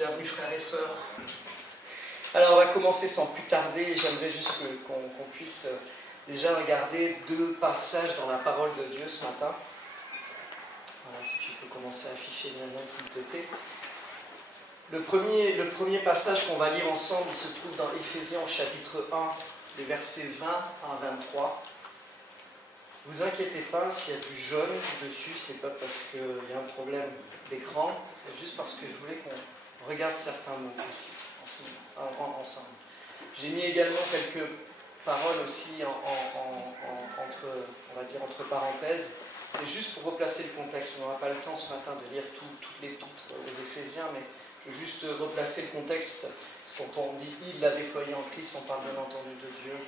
Bienvenue frères et sœurs. Alors on va commencer sans plus tarder. J'aimerais juste qu'on puisse déjà regarder deux passages dans la parole de Dieu ce matin. Voilà, si tu peux commencer à afficher le nom s'il te plaît. Le premier passage qu'on va lire ensemble, il se trouve dans Éphésiens au chapitre 1, les versets 20 à 23. Ne vous inquiétez pas s'il y a du jaune dessus, c'est pas parce qu'il y a un problème d'écran, c'est juste parce que je voulais qu'on regarde certains mots aussi ensemble. J'ai mis également quelques paroles aussi entre parenthèses. C'est juste pour replacer le contexte. On n'aura pas le temps ce matin de lire toutes les l'épître aux Éphésiens, mais je veux juste replacer le contexte. Quand on dit « il l'a déployé en Christ », on parle bien entendu de Dieu.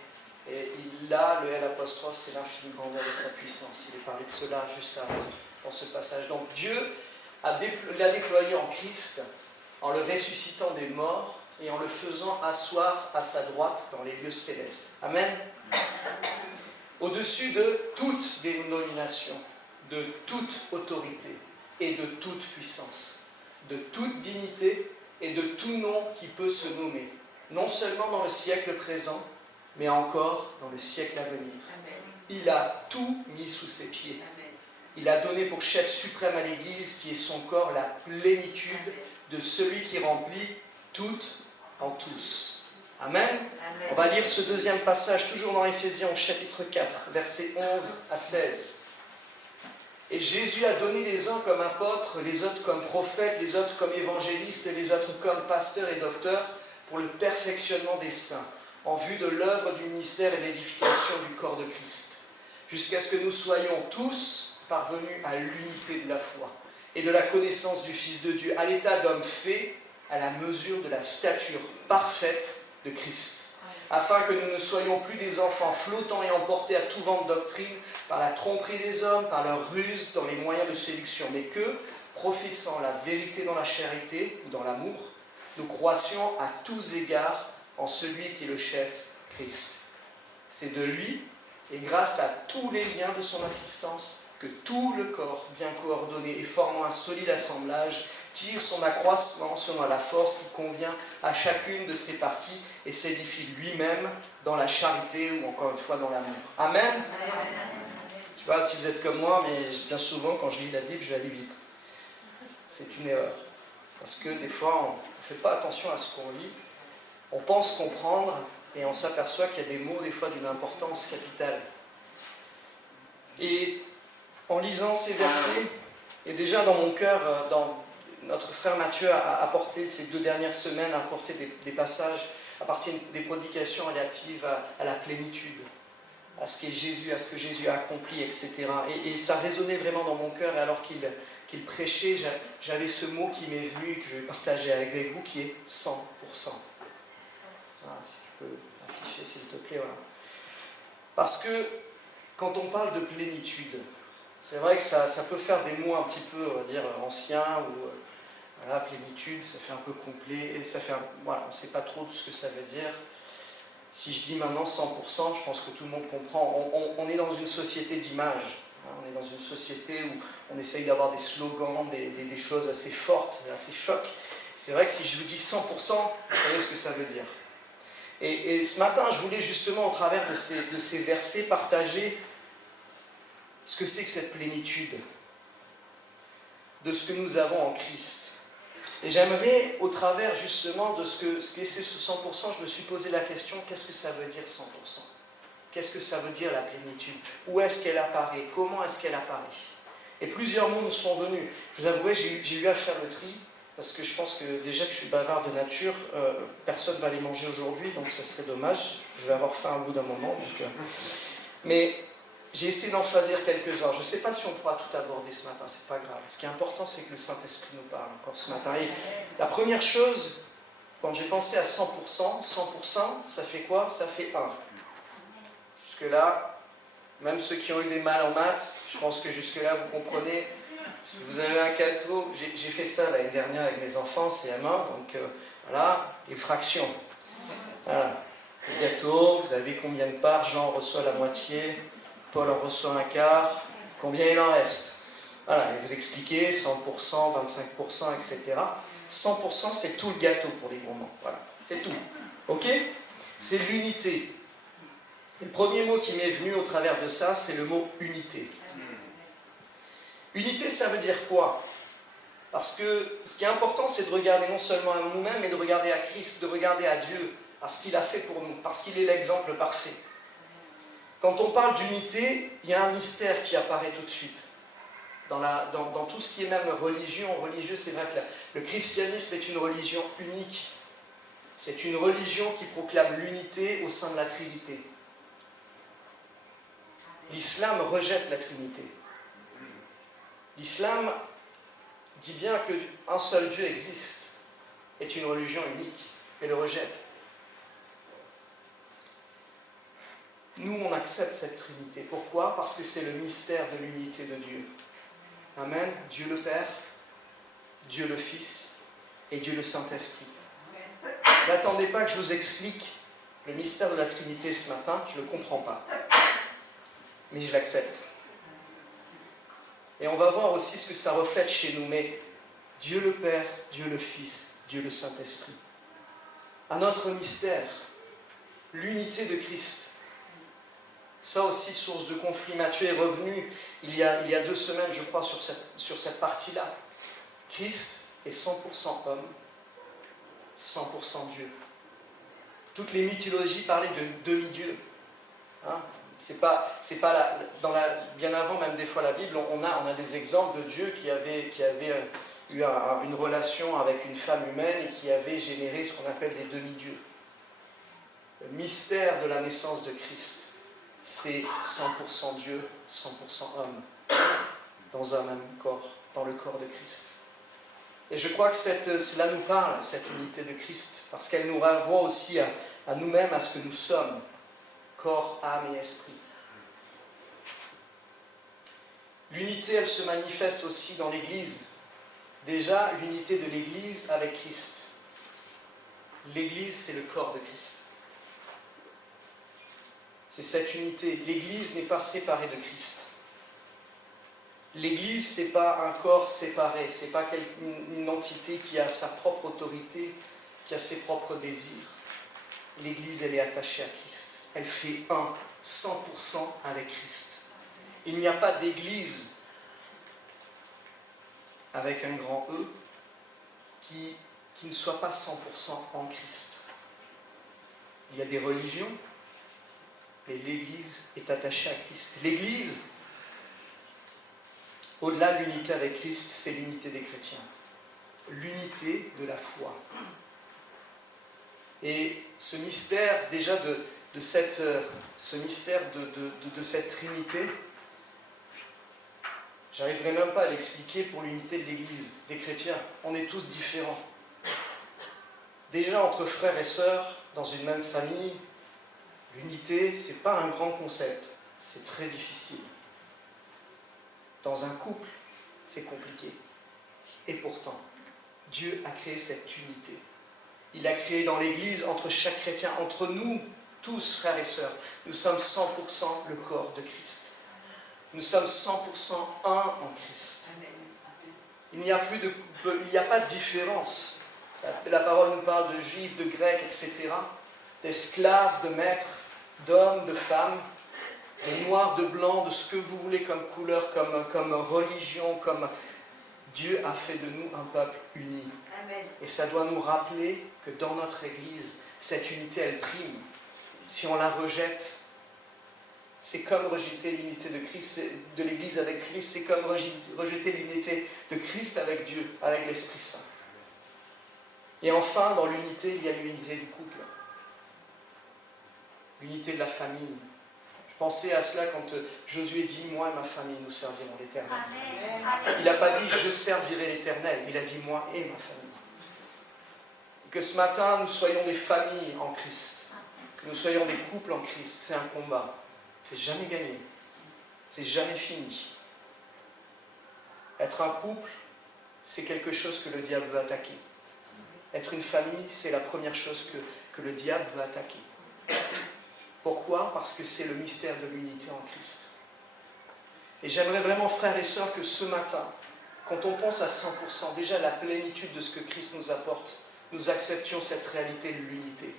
Et là, le L apostrophe, c'est l'infinie grandeur de sa puissance. Il est parlé de cela juste avant, dans ce passage. Donc Dieu l'a déployé en Christ, en le ressuscitant des morts et en le faisant asseoir à sa droite dans les lieux célestes. Amen. Au-dessus de toute dénomination, de toute autorité et de toute puissance, de toute dignité et de tout nom qui peut se nommer, non seulement dans le siècle présent, mais encore dans le siècle à venir. Amen. Il a tout mis sous ses pieds. Amen. Il a donné pour chef suprême à l'Église, qui est son corps, la plénitude de celui qui remplit tout en tous. Amen. Amen. On va lire ce deuxième passage, toujours dans Éphésiens au chapitre 4, versets 11 à 16. Et Jésus a donné les uns comme apôtres, les autres comme prophètes, les autres comme évangélistes, et les autres comme pasteurs et docteurs, pour le perfectionnement des saints, en vue de l'œuvre du ministère et de l'édification du corps de Christ, jusqu'à ce que nous soyons tous parvenus à l'unité de la foi et de la connaissance du Fils de Dieu, à l'état d'homme fait à la mesure de la stature parfaite de Christ, afin que nous ne soyons plus des enfants flottants et emportés à tout vent de doctrine par la tromperie des hommes, par leur ruse dans les moyens de séduction, mais que, professant la vérité dans la charité ou dans l'amour, nous croissions à tous égards en celui qui est le chef, Christ. C'est de lui, et grâce à tous les liens de son assistance, que tout le corps, bien coordonné et formant un solide assemblage, tire son accroissement selon la force qui convient à chacune de ses parties et s'édifie lui-même dans la charité ou encore une fois dans l'amour. Amen. Je ne sais pas si vous êtes comme moi, mais bien souvent quand je lis la Bible, je la lis vite. C'est une erreur. Parce que des fois, on ne fait pas attention à ce qu'on lit. On pense comprendre et on s'aperçoit qu'il y a des mots des fois d'une importance capitale. Et en lisant ces versets, et déjà dans mon cœur, notre frère Mathieu a apporté ces 2 dernières semaines, a apporté des passages, à partir des prédications relatives à la plénitude, à ce qu'est Jésus, à ce que Jésus a accompli, etc. Et ça résonnait vraiment dans mon cœur, et alors qu'il prêchait, j'avais ce mot qui m'est venu et que je vais partager avec vous, qui est 100%. Voilà, si tu peux afficher s'il te plaît, voilà. Parce que quand on parle de plénitude, c'est vrai que ça peut faire des mots un petit peu, on va dire, anciens, ou voilà, plénitude, ça fait un peu complet, et ça fait voilà, on ne sait pas trop ce que ça veut dire. Si je dis maintenant 100%, je pense que tout le monde comprend. On est dans une société d'image, hein, on est dans une société où on essaye d'avoir des slogans, des choses assez fortes, assez chocs. C'est vrai que si je vous dis 100%, vous savez ce que ça veut dire. Et ce matin, je voulais justement, au travers de ces versets, partager ce que c'est que cette plénitude, de ce que nous avons en Christ. Et j'aimerais, au travers justement de ce qu'est ce 100%, je me suis posé la question, qu'est-ce que ça veut dire 100%? Qu'est-ce que ça veut dire la plénitude? Où est-ce qu'elle apparaît? Comment est-ce qu'elle apparaît? Et plusieurs mots nous sont venus. Je vous avouerai, j'ai eu à faire le tri, parce que je pense que déjà que je suis bavard de nature, personne ne va les manger aujourd'hui, donc ça serait dommage. Je vais avoir faim au bout d'un moment. Mais j'ai essayé d'en choisir quelques-uns. Je ne sais pas si on pourra tout aborder ce matin, c'est pas grave. Ce qui est important, c'est que le Saint-Esprit nous parle encore ce matin. Et la première chose, quand j'ai pensé à 100%, ça fait quoi? Ça fait 1. Jusque-là, même ceux qui ont eu des mal en maths, je pense que jusque-là, vous comprenez. Si vous avez un gâteau, j'ai fait ça l'année dernière avec mes enfants, CM1, donc voilà, les fractions. Voilà, le gâteau, vous avez combien de parts? Jean reçoit la moitié, Paul en reçoit un quart, combien il en reste? Voilà, et vous expliquez 100%, 25%, etc. 100%, c'est tout le gâteau pour les gourmands. Voilà, c'est tout. Ok? C'est l'unité. Le premier mot qui m'est venu au travers de ça, c'est le mot unité. Unité, ça veut dire quoi? Parce que ce qui est important, c'est de regarder non seulement à nous-mêmes, mais de regarder à Christ, de regarder à Dieu, à ce qu'il a fait pour nous, parce qu'il est l'exemple parfait. Quand on parle d'unité, il y a un mystère qui apparaît tout de suite. Dans tout ce qui est même religieux, c'est vrai que le christianisme est une religion unique. C'est une religion qui proclame l'unité au sein de la Trinité. L'islam rejette la Trinité. L'islam dit bien qu'un seul Dieu existe, est une religion unique, et le rejette. Nous, on accepte cette Trinité. Pourquoi? Parce que c'est le mystère de l'unité de Dieu. Amen. Dieu le Père, Dieu le Fils et Dieu le Saint-Esprit. N'attendez pas que je vous explique le mystère de la Trinité ce matin, je ne le comprends pas. Mais je l'accepte. Et on va voir aussi ce que ça reflète chez nous. Mais Dieu le Père, Dieu le Fils, Dieu le Saint-Esprit. Un autre mystère, l'unité de Christ. Ça aussi, source de conflit. Matthieu est revenu il y a 2 semaines, je crois, sur cette partie-là. Christ est 100% homme, 100% Dieu. Toutes les mythologies parlaient de demi-dieu. Hein? Bien avant même des fois la Bible, on a des exemples de Dieu qui avait eu une relation avec une femme humaine et qui avait généré ce qu'on appelle des demi-dieux. Le mystère de la naissance de Christ, c'est 100% Dieu, 100% homme, dans un même corps, dans le corps de Christ. Et je crois que cela nous parle, cette unité de Christ, parce qu'elle nous renvoie aussi à nous-mêmes, à ce que nous sommes, corps, âme et esprit. L'unité, elle se manifeste aussi dans l'Église. Déjà, l'unité de l'Église avec Christ. L'Église, c'est le corps de Christ. C'est cette unité. L'Église n'est pas séparée de Christ. L'Église, ce n'est pas un corps séparé, ce n'est pas une entité qui a sa propre autorité, qui a ses propres désirs. L'Église, elle est attachée à Christ. Elle fait 100% avec Christ. Il n'y a pas d'Église avec un grand E qui ne soit pas 100% en Christ. Il y a des religions, mais l'Église est attachée à Christ. L'Église, au-delà de l'unité avec Christ, c'est l'unité des chrétiens. L'unité de la foi. Et ce mystère déjà de cette Trinité, j'arriverai même pas à l'expliquer pour l'unité de l'Église, des chrétiens. On est tous différents. Déjà entre frères et sœurs, dans une même famille, l'unité, ce n'est pas un grand concept. C'est très difficile. Dans un couple, c'est compliqué. Et pourtant, Dieu a créé cette unité. Il a créé dans l'Église, entre chaque chrétien, entre nous, tous frères et sœurs, nous sommes 100% le corps de Christ. Nous sommes 100% un en Christ. Il n'y a pas de différence. La parole nous parle de juifs, de grecs, etc. D'esclaves, de maîtres, d'hommes, de femmes, de noirs, de blancs, de ce que vous voulez comme couleur, comme religion, comme Dieu a fait de nous un peuple uni. Amen. Et ça doit nous rappeler que dans notre Église, cette unité, elle prime. Si on la rejette, c'est comme rejeter l'unité de Christ, de l'Église avec Christ, c'est comme rejeter l'unité de Christ avec Dieu, avec l'Esprit Saint. Et enfin, dans l'unité, il y a l'unité du couple. L'unité de la famille. Je pensais à cela quand Josué dit « Moi et ma famille, nous servirons l'Éternel ». Il n'a pas dit « Je servirai l'Éternel », il a dit « Moi et ma famille ». Et que ce matin, nous soyons des familles en Christ, que nous soyons des couples en Christ, c'est un combat. C'est jamais gagné. C'est jamais fini. Être un couple, c'est quelque chose que le diable veut attaquer. Être une famille, c'est la première chose que le diable veut attaquer. Pourquoi? Parce que c'est le mystère de l'unité en Christ. Et j'aimerais vraiment, frères et sœurs, que ce matin, quand on pense à 100%, déjà la plénitude de ce que Christ nous apporte, nous acceptions cette réalité de l'unité.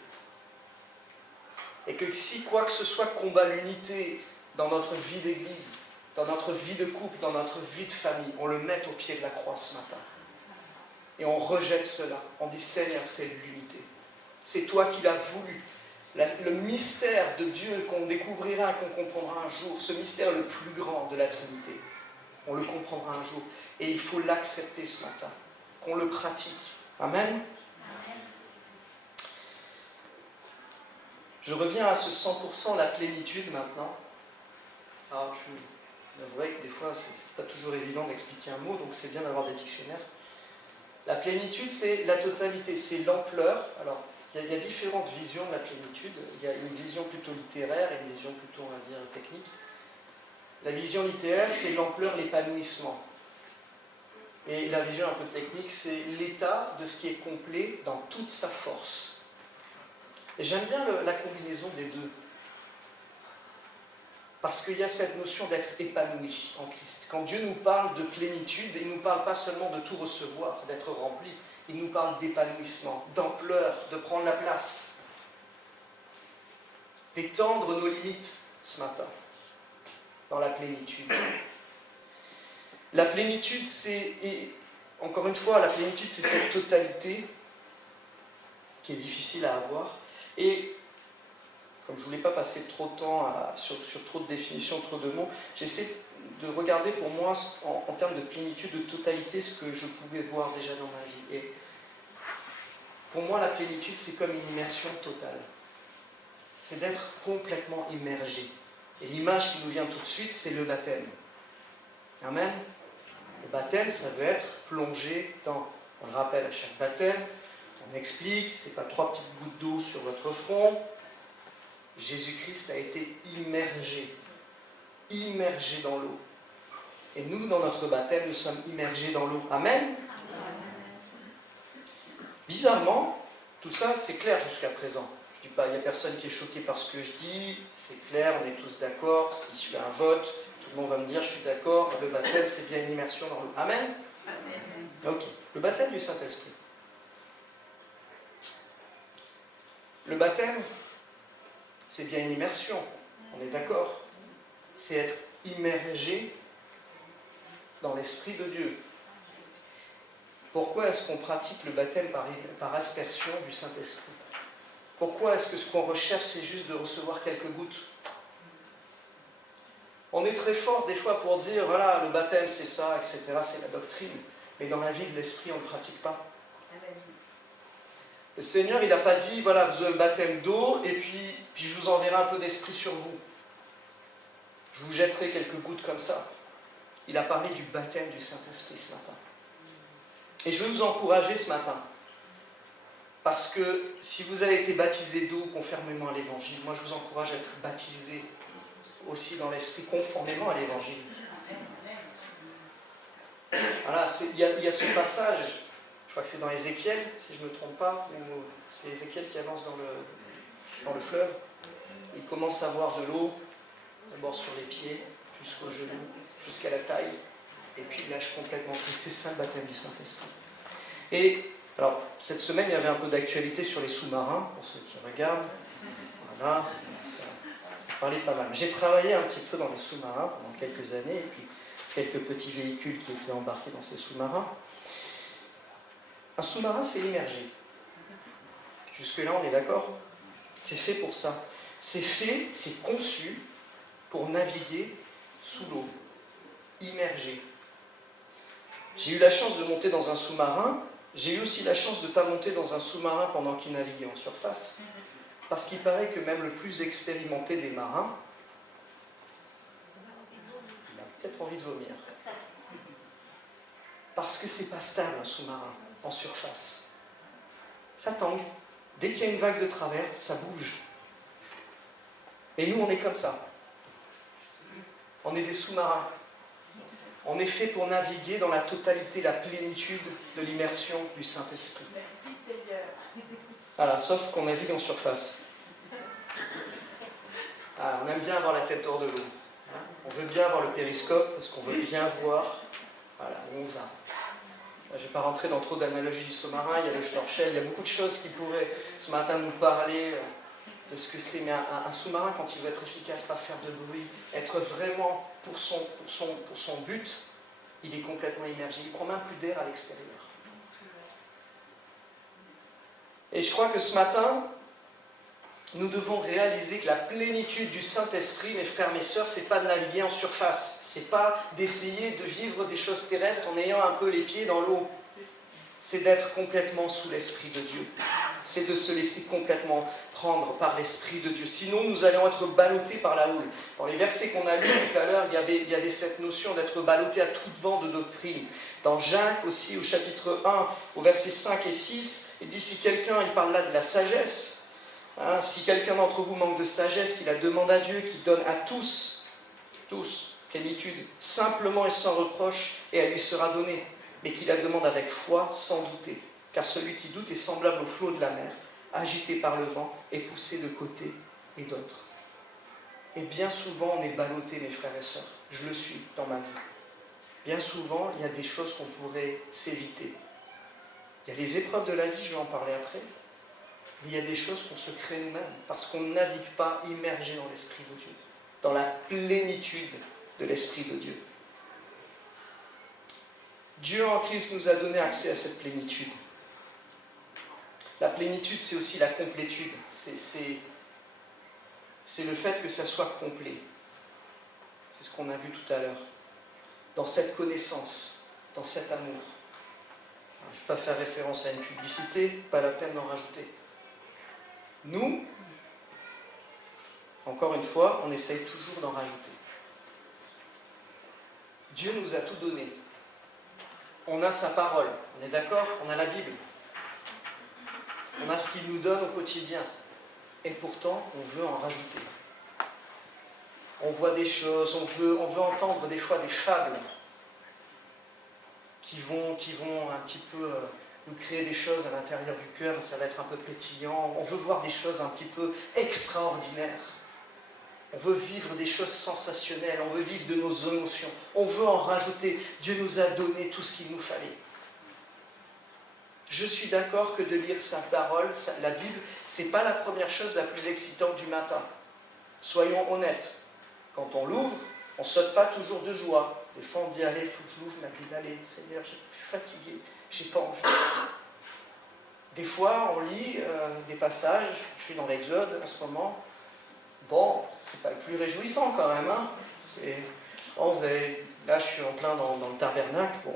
Et que si quoi que ce soit combat l'unité dans notre vie d'église, dans notre vie de couple, dans notre vie de famille, on le mette au pied de la croix ce matin. Et on rejette cela. On dit Seigneur, c'est l'unité. C'est toi qui l'as voulu. Le mystère de Dieu qu'on découvrira, qu'on comprendra un jour, ce mystère le plus grand de la Trinité, on le comprendra un jour. Et il faut l'accepter ce matin, qu'on le pratique. Amen. Je reviens à ce 100%, la plénitude maintenant. Alors, je avouerai que des fois, c'est pas toujours évident d'expliquer un mot, donc c'est bien d'avoir des dictionnaires. La plénitude, c'est la totalité, c'est l'ampleur. Alors, il y a différentes visions de la plénitude. Il y a une vision plutôt littéraire et une vision plutôt, on va dire, technique. La vision littéraire, c'est l'ampleur, l'épanouissement. Et la vision un peu technique, c'est l'état de ce qui est complet dans toute sa force. Et j'aime bien la combinaison des deux. Parce qu'il y a cette notion d'être épanoui en Christ. Quand Dieu nous parle de plénitude, il ne nous parle pas seulement de tout recevoir, d'être rempli. Il nous parle d'épanouissement, d'ampleur, de prendre la place. D'étendre nos limites ce matin, dans la plénitude. La plénitude, encore une fois, la plénitude, c'est cette totalité qui est difficile à avoir. Et comme je ne voulais pas passer trop de temps sur trop de définitions, trop de mots, j'essaie de regarder pour moi, en termes de plénitude, de totalité, ce que je pouvais voir déjà dans ma vie. Et pour moi, la plénitude, c'est comme une immersion totale. C'est d'être complètement immergé. Et l'image qui nous vient tout de suite, c'est le baptême. Amen. Le baptême, ça veut être plongé dans... On le rappelle à chaque baptême, on explique, ce n'est pas 3 petites gouttes d'eau sur votre front. Jésus-Christ a été immergé dans l'eau. Et nous, dans notre baptême, nous sommes immergés dans l'eau. Amen. Bizarrement, tout ça, c'est clair jusqu'à présent. Je ne dis pas, il n'y a personne qui est choqué par ce que je dis, c'est clair, on est tous d'accord, s'il suit un vote, tout le monde va me dire, je suis d'accord, le baptême, c'est bien une immersion dans l'eau. Amen. Ok, le baptême du Saint-Esprit. Le baptême, c'est bien une immersion, on est d'accord. C'est être immergé dans l'Esprit de Dieu. Pourquoi est-ce qu'on pratique le baptême par aspersion du Saint-Esprit? Pourquoi est-ce que ce qu'on recherche, c'est juste de recevoir quelques gouttes? On est très fort des fois pour dire, voilà, le baptême c'est ça, etc., c'est la doctrine. Mais dans la vie de l'Esprit, on ne le pratique pas. Le Seigneur, il n'a pas dit, voilà, vous avez le baptême d'eau, et puis je vous enverrai un peu d'esprit sur vous. Je vous jetterai quelques gouttes comme ça. Il a parlé du baptême du Saint-Esprit ce matin. Et je veux vous encourager ce matin. Parce que si vous avez été baptisé d'eau conformément à l'Évangile, moi je vous encourage à être baptisé aussi dans l'Esprit conformément à l'Évangile. Voilà, il y a ce passage, je crois que c'est dans Ézéchiel, si je ne me trompe pas, ou c'est Ézéchiel qui avance dans le fleuve. Il commence à boire de l'eau, d'abord sur les pieds, jusqu'aux genoux, jusqu'à la taille, et puis il lâche complètement prise. C'est ça le baptême du Saint-Esprit. Et alors, cette semaine, il y avait un peu d'actualité sur les sous-marins, pour ceux qui regardent. Voilà, ça parlait pas mal. J'ai travaillé un petit peu dans les sous-marins pendant quelques années, et puis quelques petits véhicules qui étaient embarqués dans ces sous-marins. Un sous-marin, c'est immergé. Jusque-là, on est d'accord? C'est fait pour ça. C'est conçu pour naviguer sous l'eau, immergé. J'ai eu la chance de monter dans un sous-marin. J'ai eu aussi la chance de ne pas monter dans un sous-marin pendant qu'il naviguait en surface, parce qu'il paraît que même le plus expérimenté des marins, il a peut-être envie de vomir. Parce que c'est pas stable un sous-marin en surface. Ça tangue. Dès qu'il y a une vague de travers, ça bouge. Et nous, on est comme ça. On est des sous-marins. On est fait pour naviguer dans la totalité, la plénitude de l'immersion du Saint-Esprit. Merci Seigneur. Voilà, sauf qu'on navigue en surface. Ah, on aime bien avoir la tête hors de l'eau. Hein, on veut bien avoir le périscope parce qu'on veut bien voir. Voilà, où on va. Je ne vais pas rentrer dans trop d'analogies du sous-marin, il y a le Schnorchel, il y a beaucoup de choses qui pourraient ce matin nous parler de ce que c'est. Mais un sous-marin, quand il veut être efficace, pas faire de bruit, être vraiment pour son but, il est complètement immergé. Il ne prend même plus d'air à l'extérieur. Et je crois que ce matin, nous devons réaliser que la plénitude du Saint-Esprit, mes frères, mes sœurs, c'est pas de naviguer en surface. C'est pas d'essayer de vivre des choses terrestres en ayant un peu les pieds dans l'eau. C'est d'être complètement sous l'Esprit de Dieu. C'est de se laisser complètement prendre par l'Esprit de Dieu. Sinon, nous allons être ballottés par la houle. Dans les versets qu'on a lus tout à l'heure, il y avait cette notion d'être ballotté à tout vent de doctrine. Dans Jacques aussi, au chapitre 1, au verset 5 et 6, il dit si quelqu'un, il parle là de la sagesse, si quelqu'un d'entre vous manque de sagesse, qu'il la demande à Dieu, qui donne à tous, plénitude, simplement et sans reproche, et elle lui sera donnée, mais qu'il la demande avec foi, sans douter. Car celui qui doute est semblable au flot de la mer, agité par le vent et poussé de côté et d'autre. Et bien souvent, on est ballotté, mes frères et sœurs. Je le suis dans ma vie. Bien souvent, il y a des choses qu'on pourrait s'éviter. Il y a les épreuves de la vie, je vais en parler après. Mais il y a des choses qu'on se crée nous-mêmes parce qu'on ne navigue pas immergé dans l'Esprit de Dieu, dans la plénitude de l'Esprit de Dieu. Dieu en Christ nous a donné accès à cette plénitude. La plénitude, c'est aussi la complétude. C'est le fait que ça soit complet. C'est ce qu'on a vu tout à l'heure. Dans cette connaissance, dans cet amour. Je ne vais pas faire référence à une publicité, pas la peine d'en rajouter. Nous, encore une fois, on essaye toujours d'en rajouter. Dieu nous a tout donné. On a sa parole, on est d'accord? On a la Bible. On a ce qu'il nous donne au quotidien. Et pourtant, on veut en rajouter. On voit des choses, on veut entendre des fois des fables qui vont un petit peu nous créer des choses à l'intérieur du cœur, ça va être un peu pétillant. On veut voir des choses un petit peu extraordinaires. On veut vivre des choses sensationnelles, on veut vivre de nos émotions. On veut en rajouter. Dieu nous a donné tout ce qu'il nous fallait. Je suis d'accord que de lire sa parole, la Bible, ce n'est pas la première chose la plus excitante du matin. Soyons honnêtes. Quand on l'ouvre, on ne saute pas toujours de joie. Des fois, on dit, allez, il faut que je l'ouvre, la Bible, allez, Seigneur, je suis fatigué, je n'ai pas envie. Des fois, on lit des passages, je suis dans l'Exode en ce moment, bon, c'est pas le plus réjouissant quand même, hein. Bon, là, je suis en plein dans le tabernacle, bon,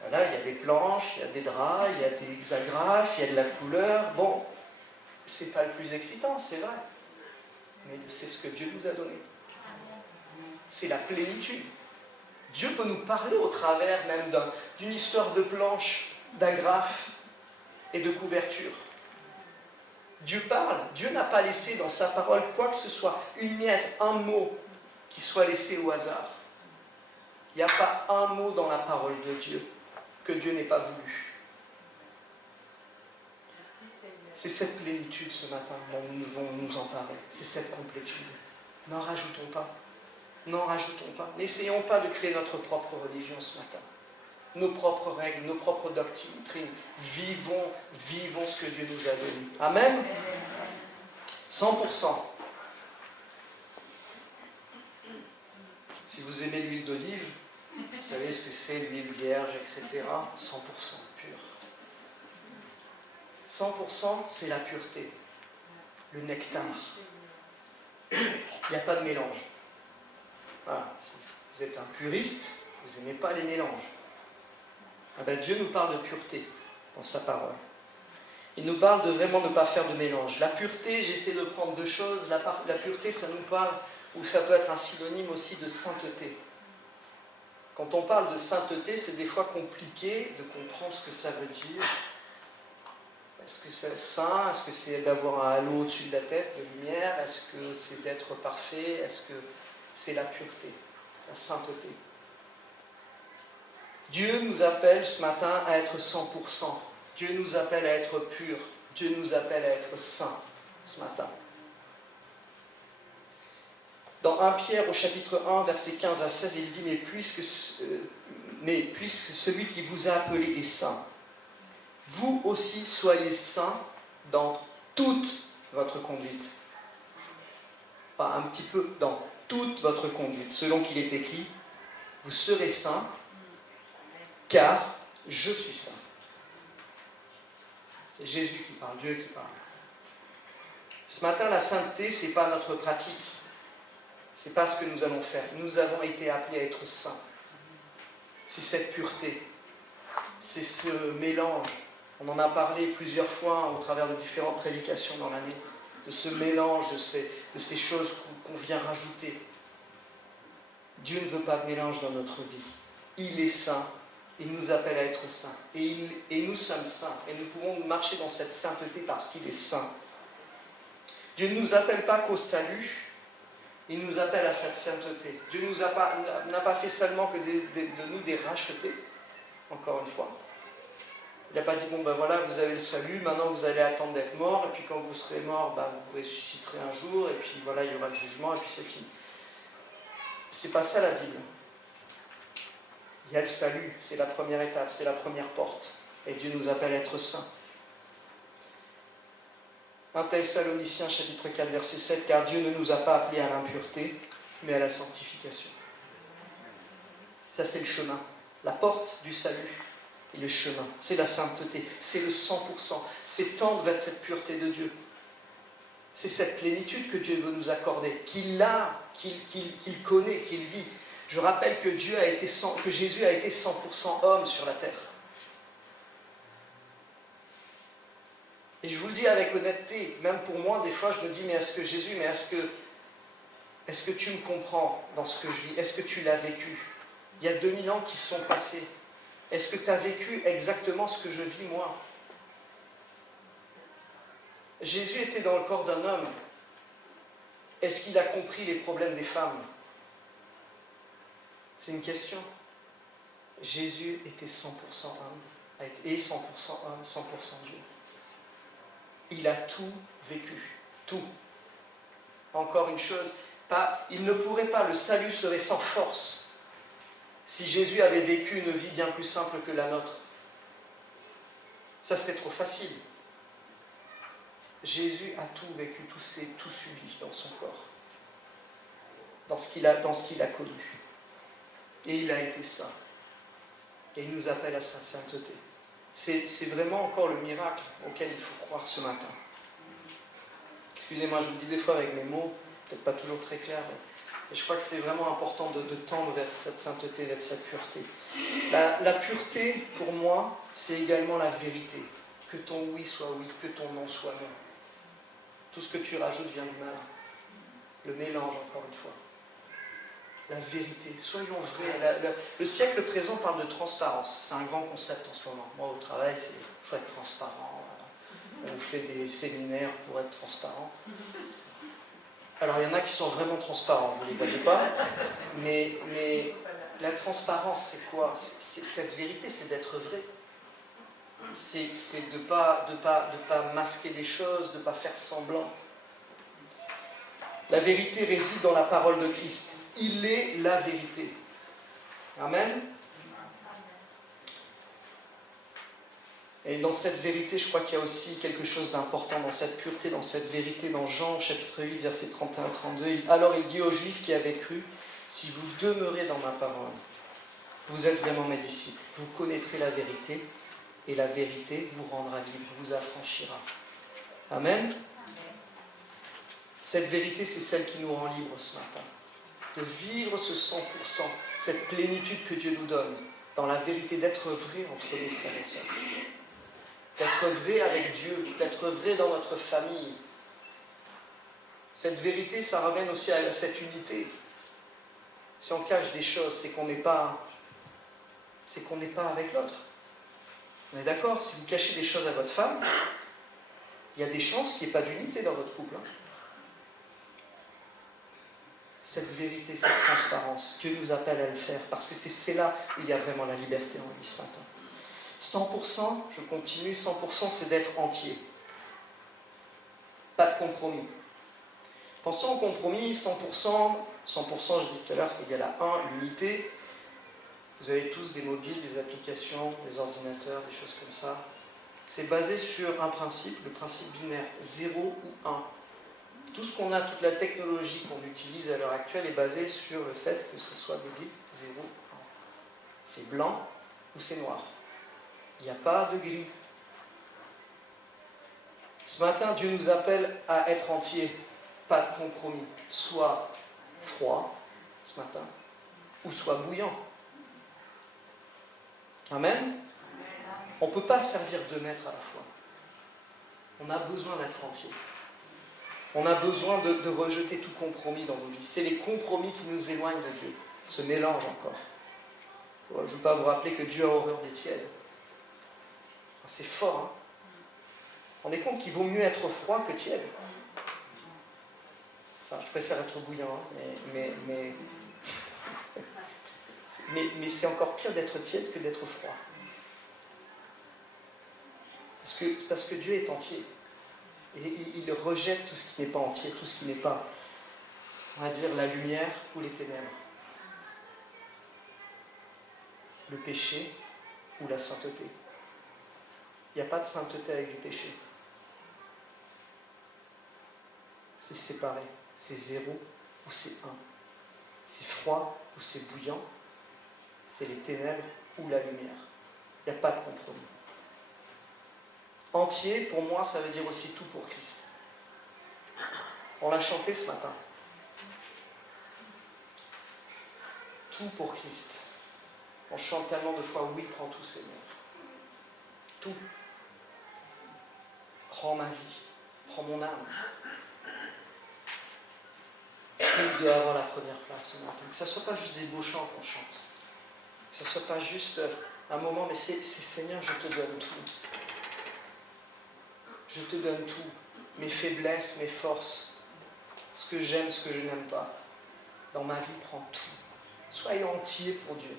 voilà, il y a des planches, il y a des draps, il y a des agrafes, il y a de la couleur, bon, c'est pas le plus excitant, c'est vrai, mais c'est ce que Dieu nous a donné. C'est la plénitude. Dieu peut nous parler au travers même d'une histoire de planches, d'agrafes et de couvertures. Dieu parle. Dieu n'a pas laissé dans sa parole quoi que ce soit, une miette, un mot qui soit laissé au hasard. Il n'y a pas un mot dans la parole de Dieu que Dieu n'ait pas voulu. C'est cette plénitude ce matin dont nous devons nous emparer. C'est cette complétude. N'en rajoutons pas. N'en rajoutons pas. N'essayons pas de créer notre propre religion ce matin. Nos propres règles, nos propres doctrines. Vivons ce que Dieu nous a donné. Amen. 100%. Si vous aimez l'huile d'olive, vous savez ce que c'est, l'huile vierge, etc. 100% pur. 100%, c'est la pureté. Le nectar. Il n'y a pas de mélange. Voilà. Vous êtes un puriste, vous n'aimez pas les mélanges. Dieu nous parle de pureté dans sa parole. Il nous parle de vraiment ne pas faire de mélange. La pureté, j'essaie de prendre deux choses. La pureté, ça nous parle, ou ça peut être un synonyme aussi de sainteté. Quand on parle de sainteté, c'est des fois compliqué de comprendre ce que ça veut dire. Est-ce que c'est saint? Est-ce que c'est d'avoir un halo au-dessus de la tête, de lumière? Est-ce que c'est d'être parfait? Est-ce que c'est la pureté, la sainteté? Dieu nous appelle ce matin à être 100%. Dieu nous appelle à être pur. Dieu nous appelle à être saint ce matin. Dans 1 Pierre au chapitre 1, versets 15 à 16, il dit « Mais puisque mais puisque celui qui vous a appelé est saint, vous aussi soyez saints dans toute votre conduite. Pas un petit peu, dans toute votre conduite, selon qu'il est écrit, vous serez saints, car je suis saint. C'est Jésus qui parle, Dieu qui parle. Ce matin, la sainteté, ce n'est pas notre pratique. Ce n'est pas ce que nous allons faire. Nous avons été appelés à être saints. C'est cette pureté. C'est ce mélange. On en a parlé plusieurs fois au travers de différentes prédications dans l'année. De ce mélange, de ces choses qu'on vient rajouter. Dieu ne veut pas de mélange dans notre vie. Il est saint. Il nous appelle à être saints. Et nous sommes saints. Et nous pouvons marcher dans cette sainteté parce qu'il est saint. Dieu ne nous appelle pas qu'au salut. Il nous appelle à cette sainteté. Dieu n'a pas fait seulement que de nous des racheter. Encore une fois. Il n'a pas dit, bon ben voilà, vous avez le salut, maintenant vous allez attendre d'être mort, et puis quand vous serez mort, ben, vous ressusciterez un jour, et puis voilà, il y aura le jugement, et puis c'est fini. C'est pas ça la Bible. Il y a le salut, c'est la première étape, c'est la première porte. Et Dieu nous appelle à être saints. 1 Thessaloniciens chapitre 4 verset 7, car Dieu ne nous a pas appelés à l'impureté, mais à la sanctification. Ça c'est le chemin, la porte du salut. Et le chemin, c'est la sainteté, c'est le 100%, c'est tendre vers cette pureté de Dieu. C'est cette plénitude que Dieu veut nous accorder, qu'il a, qu'il connaît, qu'il vit. Je rappelle que Jésus a été 100% homme sur la terre. Et je vous le dis avec honnêteté, même pour moi, des fois je me dis, mais est-ce que tu me comprends dans ce que je vis? Est-ce que tu l'as vécu? Il y a 2000 ans qui sont passés. Est-ce que tu as vécu exactement ce que je vis moi? Jésus était dans le corps d'un homme. Est-ce qu'il a compris les problèmes des femmes? C'est une question. Jésus était 100% homme, et 100% homme, 100% Dieu. Il a tout vécu, tout. Encore une chose, il ne pourrait pas, le salut serait sans force si Jésus avait vécu une vie bien plus simple que la nôtre. Ça serait trop facile. Jésus a tout vécu, tout subi dans son corps, dans ce qu'il a connu. Et il a été saint. Et il nous appelle à sa sainteté. C'est vraiment encore le miracle auquel il faut croire ce matin. Excusez-moi, je vous le dis des fois avec mes mots, peut-être pas toujours très clair, mais je crois que c'est vraiment important de tendre vers cette sainteté, vers cette pureté. La pureté, pour moi, c'est également la vérité. Que ton oui soit oui, que ton non soit non. Tout ce que tu rajoutes vient du mal. Le mélange, encore une fois. La vérité, soyons vrais. Le siècle présent parle de transparence. C'est un grand concept en ce moment. Moi, au travail, il faut être transparent. On fait des séminaires pour être transparent. Alors, il y en a qui sont vraiment transparents, vous ne les voyez pas. Mais la transparence, c'est quoi? Cette vérité, c'est d'être vrai. C'est de ne pas masquer les choses, de ne pas faire semblant. La vérité réside dans la parole de Christ. Il est la vérité. Amen. Et dans cette vérité, je crois qu'il y a aussi quelque chose d'important dans cette pureté, dans cette vérité, dans Jean chapitre 8, versets 31 et 32. Alors il dit aux Juifs qui avaient cru, si vous demeurez dans ma parole, vous êtes vraiment mes disciples. Vous connaîtrez la vérité, et la vérité vous rendra libre, vous affranchira. Amen. Cette vérité, c'est celle qui nous rend libres ce matin. De vivre ce 100%, cette plénitude que Dieu nous donne, dans la vérité, d'être vrai entre nos frères et sœurs. D'être vrai avec Dieu, d'être vrai dans notre famille. Cette vérité, ça ramène aussi à cette unité. Si on cache des choses, c'est qu'on n'est pas avec l'autre. On est d'accord? Si vous cachez des choses à votre femme, il y a des chances qu'il n'y ait pas d'unité dans votre couple. Cette vérité, cette transparence, Dieu nous appelle à le faire, parce que c'est là où il y a vraiment la liberté en lui ce matin. 100%, je continue, 100% c'est d'être entier. Pas de compromis. Pensons au compromis, 100%, je dis tout à l'heure, c'est égal à 1, l'unité. Vous avez tous des mobiles, des applications, des ordinateurs, des choses comme ça. C'est basé sur un principe, le principe binaire, 0 ou 1. Tout ce qu'on a, toute la technologie qu'on utilise à l'heure actuelle est basée sur le fait que ce soit des bits 0 ou 1. C'est blanc ou c'est noir. Il n'y a pas de gris. Ce matin, Dieu nous appelle à être entiers, pas de compromis. Soit froid, ce matin, ou soit bouillant. Amen. On ne peut pas servir 2 maîtres à la fois. On a besoin d'être entier. On a besoin de rejeter tout compromis dans nos vies. C'est les compromis qui nous éloignent de Dieu. Ce mélange encore. Je ne veux pas vous rappeler que Dieu a horreur des tièdes. C'est fort, hein. On est compte qu'il vaut mieux être froid que tiède. Enfin, je préfère être bouillant, hein, mais c'est encore pire d'être tiède que d'être froid. Parce que Dieu est entier. Et il rejette tout ce qui n'est pas entier, tout ce qui n'est pas, on va dire, la lumière ou les ténèbres. Le péché ou la sainteté. Il n'y a pas de sainteté avec du péché. C'est séparé. C'est 0 ou c'est 1. C'est froid ou c'est bouillant. C'est les ténèbres ou la lumière. Il n'y a pas de compromis. Entier, pour moi, ça veut dire aussi tout pour Christ. On l'a chanté ce matin. Tout pour Christ. On chante tellement de fois, oui, prends tout, Seigneur. Tout. Prends ma vie. Prends mon âme. Christ doit avoir la première place ce matin. Que ce ne soit pas juste des beaux chants qu'on chante. Que ce ne soit pas juste un moment, mais c'est Seigneur, je te donne tout. Je te donne tout. Mes faiblesses, mes forces. Ce que j'aime, ce que je n'aime pas. Dans ma vie, prends tout. Soyez entiers pour Dieu.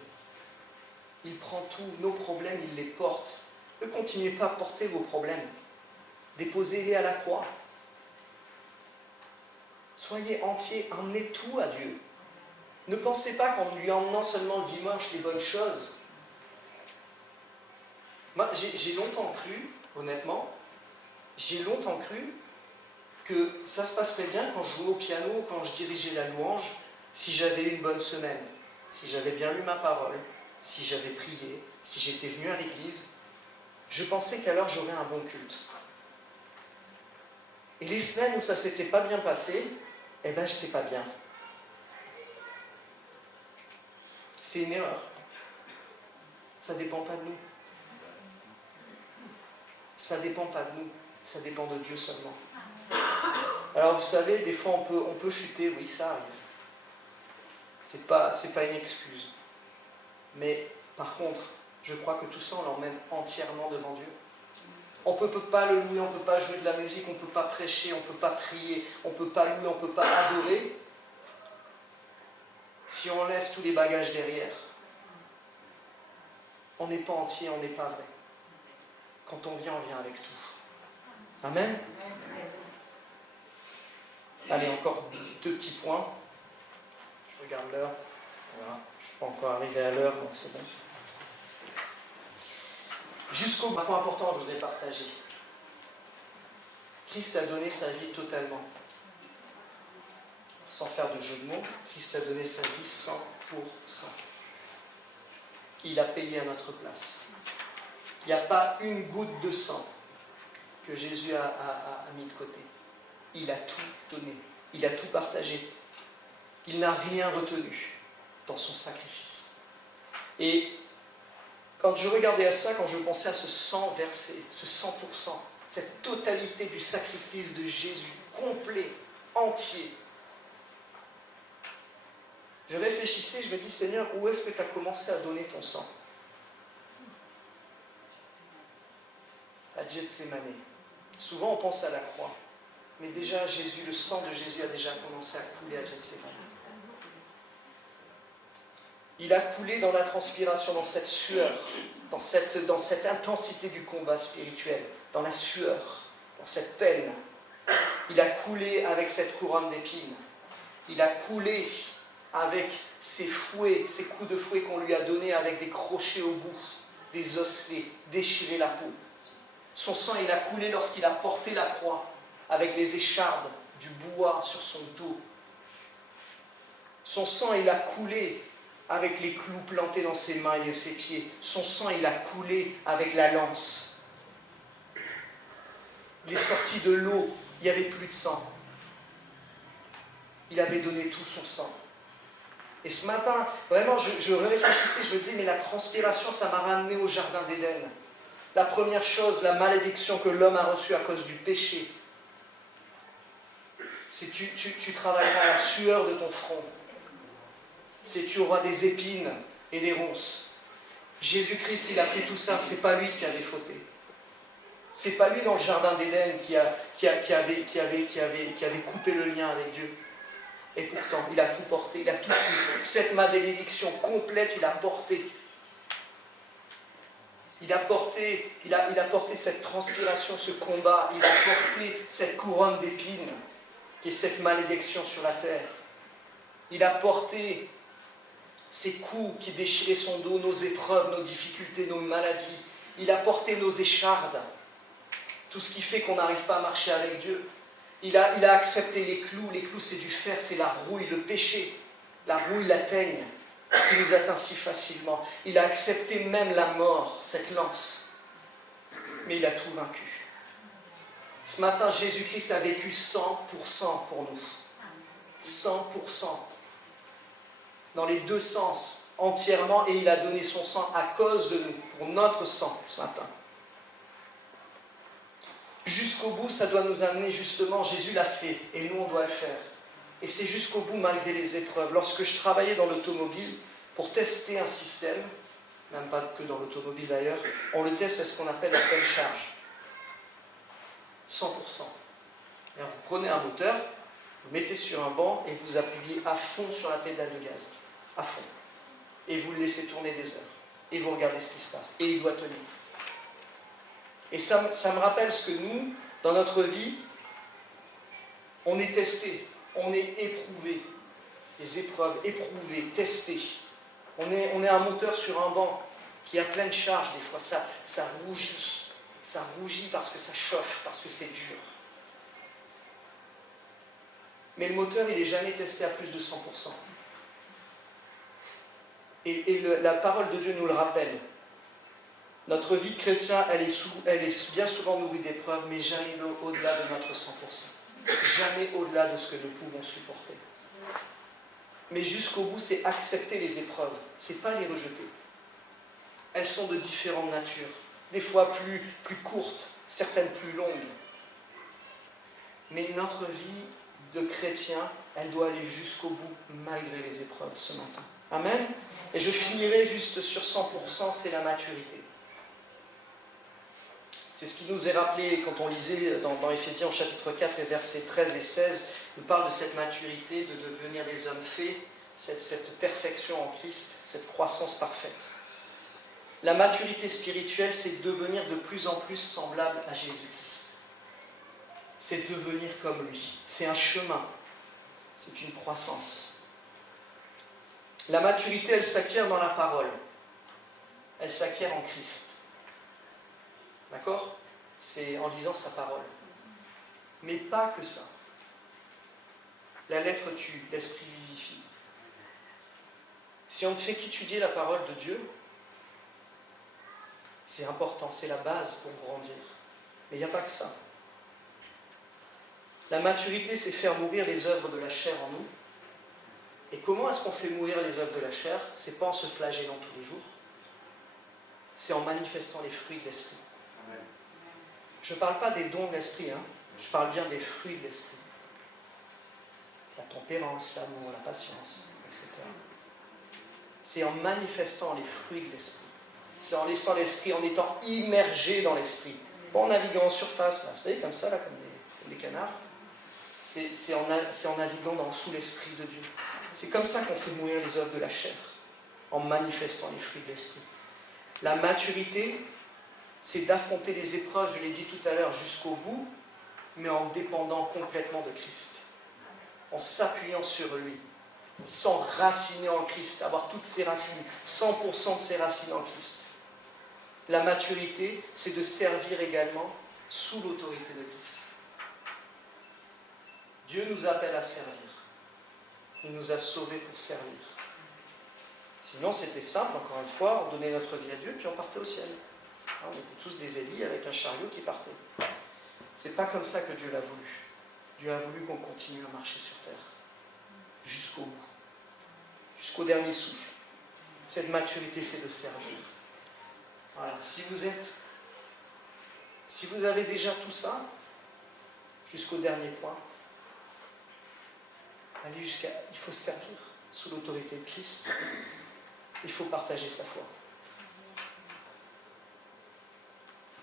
Il prend tout. Nos problèmes, il les porte. Ne continuez pas à porter vos problèmes. Déposez-les à la croix. Soyez entiers, emmenez tout à Dieu. Ne pensez pas qu'en lui emmenant seulement le dimanche les bonnes choses. Moi, j'ai longtemps cru, honnêtement, que ça se passerait bien quand je jouais au piano, quand je dirigeais la louange, si j'avais eu une bonne semaine, si j'avais bien lu ma parole, si j'avais prié, si j'étais venu à l'église. Je pensais qu'alors j'aurais un bon culte. Et les semaines où ça ne s'était pas bien passé, eh bien, je n'étais pas bien. C'est une erreur. Ça ne dépend pas de nous. Ça ne dépend pas de nous. Ça dépend de Dieu seulement. Alors, vous savez, des fois, on peut chuter. Oui, ça arrive. C'est pas une excuse. Mais, par contre, je crois que tout ça, on l'emmène entièrement devant Dieu. On ne peut pas le louer, on ne peut pas jouer de la musique, on ne peut pas prêcher, on ne peut pas prier, on ne peut pas louer, on ne peut pas adorer si on laisse tous les bagages derrière. On n'est pas entier, on n'est pas vrai. Quand on vient avec tout. Amen. Allez, encore 2 petits points. Je regarde l'heure. Voilà. Je ne suis pas encore arrivé à l'heure, donc c'est bon. Jusqu'au point important que je vous ai partagé. Christ a donné sa vie totalement. Sans faire de jeu de mots, Christ a donné sa vie 100%. Il a payé à notre place. Il n'y a pas une goutte de sang que Jésus a mis de côté. Il a tout donné. Il a tout partagé. Il n'a rien retenu dans son sacrifice. Et quand je regardais à ça, quand je pensais à ce 100 versé, ce 100%, cette totalité du sacrifice de Jésus, complet, entier, je réfléchissais, je me dis, Seigneur, où est-ce que tu as commencé à donner ton sang? À Gethsémani. Souvent on pense à la croix, mais déjà Jésus, le sang de Jésus a déjà commencé à couler à Gethsémani. Il a coulé dans la transpiration, dans cette sueur, dans cette intensité du combat spirituel, dans la sueur, dans cette peine. Il a coulé avec cette couronne d'épines. Il a coulé avec ses fouets, ses coups de fouet qu'on lui a donnés avec des crochets au bout, des osselets, déchiré la peau. Son sang, il a coulé lorsqu'il a porté la croix avec les échardes du bois sur son dos. Son sang, il a coulé avec les clous plantés dans ses mains et ses pieds. Son sang, il a coulé avec la lance. Il est sorti de l'eau, il n'y avait plus de sang. Il avait donné tout son sang. Et ce matin, vraiment, je réfléchissais, je me disais, mais la transpiration, ça m'a ramené au jardin d'Éden. La première chose, la malédiction que l'homme a reçue à cause du péché, c'est tu travailleras à la sueur de ton front. C'est tu auras des épines et des ronces. Jésus-Christ, il a pris tout ça, c'est pas lui qui avait fauté. C'est pas lui dans le jardin d'Éden qui avait coupé le lien avec Dieu. Et pourtant, il a tout porté, il a tout pris. Cette malédiction complète, il a porté. Il a porté cette transpiration, ce combat. Il a porté cette couronne d'épines, qui est cette malédiction sur la terre. Il a porté ces coups qui déchiraient son dos, nos épreuves, nos difficultés, nos maladies. Il a porté nos échardes. Tout ce qui fait qu'on n'arrive pas à marcher avec Dieu. Il a accepté les clous. Les clous, c'est du fer, c'est la rouille, le péché. La rouille, la teigne, qui nous atteint si facilement. Il a accepté même la mort, cette lance. Mais il a tout vaincu. Ce matin, Jésus-Christ a vécu 100% pour nous. 100%. Dans les deux sens, entièrement, et il a donné son sang à cause de nous, pour notre sang, ce matin. Jusqu'au bout, ça doit nous amener justement, Jésus l'a fait, et nous on doit le faire. Et c'est jusqu'au bout malgré les épreuves. Lorsque je travaillais dans l'automobile, pour tester un système, même pas que dans l'automobile d'ailleurs, on le teste à ce qu'on appelle la pleine charge. 100%. Et vous prenez un moteur, vous le mettez sur un banc et vous appuyez à fond sur la pédale de gaz. À fond. Et vous le laissez tourner des heures. Et vous regardez ce qui se passe. Et il doit tenir. Et ça me rappelle ce que nous, dans notre vie, on est testé, on est éprouvé. Les épreuves, éprouvé, testé. On est un moteur sur un banc qui a pleine charge des fois. Ça rougit. Ça rougit parce que ça chauffe, parce que c'est dur. Mais le moteur, il n'est jamais testé à plus de 100%. Et la parole de Dieu nous le rappelle. Notre vie chrétienne, elle est bien souvent nourrie d'épreuves, mais jamais au-delà de notre 100%. Jamais au-delà de ce que nous pouvons supporter. Mais jusqu'au bout, c'est accepter les épreuves. C'est pas les rejeter. Elles sont de différentes natures. Des fois plus courtes, certaines plus longues. Mais notre vie de chrétien, elle doit aller jusqu'au bout, malgré les épreuves ce matin. Amen. Et je finirai juste sur 100%, c'est la maturité. C'est ce qui nous est rappelé quand on lisait dans Éphésiens chapitre 4, versets 13 et 16, nous parle de cette maturité, de devenir des hommes faits, cette perfection en Christ, cette croissance parfaite. La maturité spirituelle, c'est devenir de plus en plus semblable à Jésus-Christ. C'est devenir comme lui. C'est un chemin. C'est une croissance. La maturité, elle s'acquiert dans la parole. Elle s'acquiert en Christ. D'accord? C'est en lisant sa parole. Mais pas que ça. La lettre tue, l'esprit vivifie. Si on ne fait qu'étudier la parole de Dieu, c'est important, c'est la base pour grandir. Mais il n'y a pas que ça. La maturité, c'est faire mourir les œuvres de la chair en nous. Et comment est-ce qu'on fait mourir les œuvres de la chair? C'est pas en se flagellant tous les jours. C'est en manifestant les fruits de l'esprit. Je ne parle pas des dons de l'esprit, je parle bien des fruits de l'esprit. La tempérance, l'amour, la patience, etc. C'est en manifestant les fruits de l'esprit. C'est en laissant l'esprit, en étant immergé dans l'esprit. Pas en naviguant en surface, là, vous savez, comme ça, là, comme des canards. C'est en naviguant sous l'esprit de Dieu. C'est comme ça qu'on fait mourir les œuvres de la chair, en manifestant les fruits de l'esprit. La maturité, c'est d'affronter les épreuves, je l'ai dit tout à l'heure, jusqu'au bout, mais en dépendant complètement de Christ, en s'appuyant sur lui. s'enraciner en Christ, avoir toutes ses racines, 100% de ses racines en Christ. La maturité, c'est de servir également sous l'autorité de Christ. Dieu nous appelle à servir. Il nous a sauvés pour servir. Sinon, c'était simple, encore une fois, on donnait notre vie à Dieu, puis on partait au ciel. On était tous des Élis avec un chariot qui partait. C'est pas comme ça que Dieu l'a voulu. Dieu a voulu qu'on continue à marcher sur terre. Jusqu'au bout. Jusqu'au dernier souffle. Cette maturité, c'est de servir. Voilà. Si vous avez déjà tout ça, jusqu'au dernier point, allez jusqu'à... Il faut servir sous l'autorité de Christ. Il faut partager sa foi.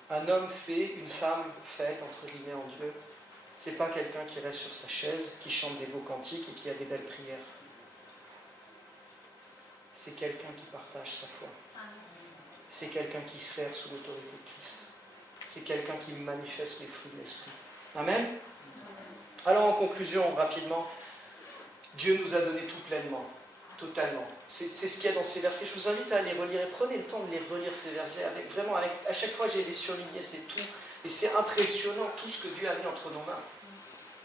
Un homme fait, une femme faite, entre guillemets, en Dieu, c'est pas quelqu'un qui reste sur sa chaise, qui chante des beaux cantiques et qui a des belles prières. C'est quelqu'un qui partage sa foi. C'est quelqu'un qui sert sous l'autorité de Christ. C'est quelqu'un qui manifeste les fruits de l'Esprit. Amen. Alors en conclusion, rapidement, Dieu nous a donné tout pleinement, totalement. C'est ce qu'il y a dans ces versets. Je vous invite à les relire et prenez le temps de les relire ces versets. À chaque fois j'ai les surlignés, c'est tout. Et c'est impressionnant tout ce que Dieu a mis entre nos mains.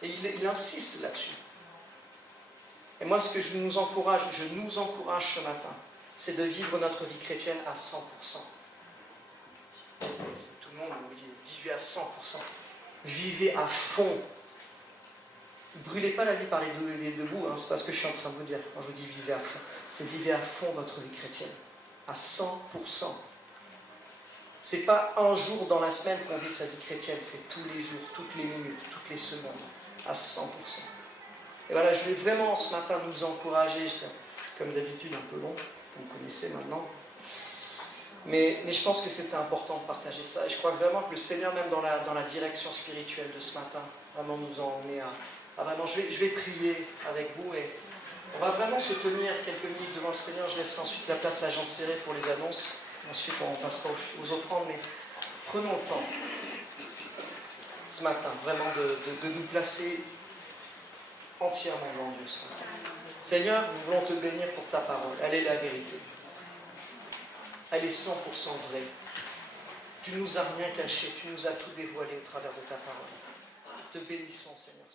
Et il insiste là-dessus. Et moi, ce que je nous encourage ce matin, c'est de vivre notre vie chrétienne à 100%. Tout le monde nous dit, vivez à 100%. Vivez à fond. Ne brûlez pas la vie par les deux bouts, c'est pas ce que je suis en train de vous dire quand je vous dis vivez à fond. C'est vivez à fond votre vie chrétienne. À 100%. C'est pas un jour dans la semaine qu'on vit sa vie chrétienne, c'est tous les jours, toutes les minutes, toutes les secondes, à 100%. Et voilà, je vais vraiment ce matin nous encourager, comme d'habitude un peu long, vous me connaissez maintenant, mais je pense que c'était important de partager ça, et je crois vraiment que le Seigneur, même dans la direction spirituelle de ce matin, vraiment nous a emmenés à vraiment, je vais prier avec vous, et on va vraiment se tenir quelques minutes devant le Seigneur. Je laisserai ensuite la place à Jean Serré pour les annonces, ensuite on passera aux offrandes, mais prenons le temps ce matin, vraiment de nous placer entièrement devant Dieu ce matin. Seigneur, nous voulons te bénir pour ta parole. Elle est la vérité. Elle est 100% vraie. Tu nous as rien caché, tu nous as tout dévoilé au travers de ta parole. Te bénissons, Seigneur.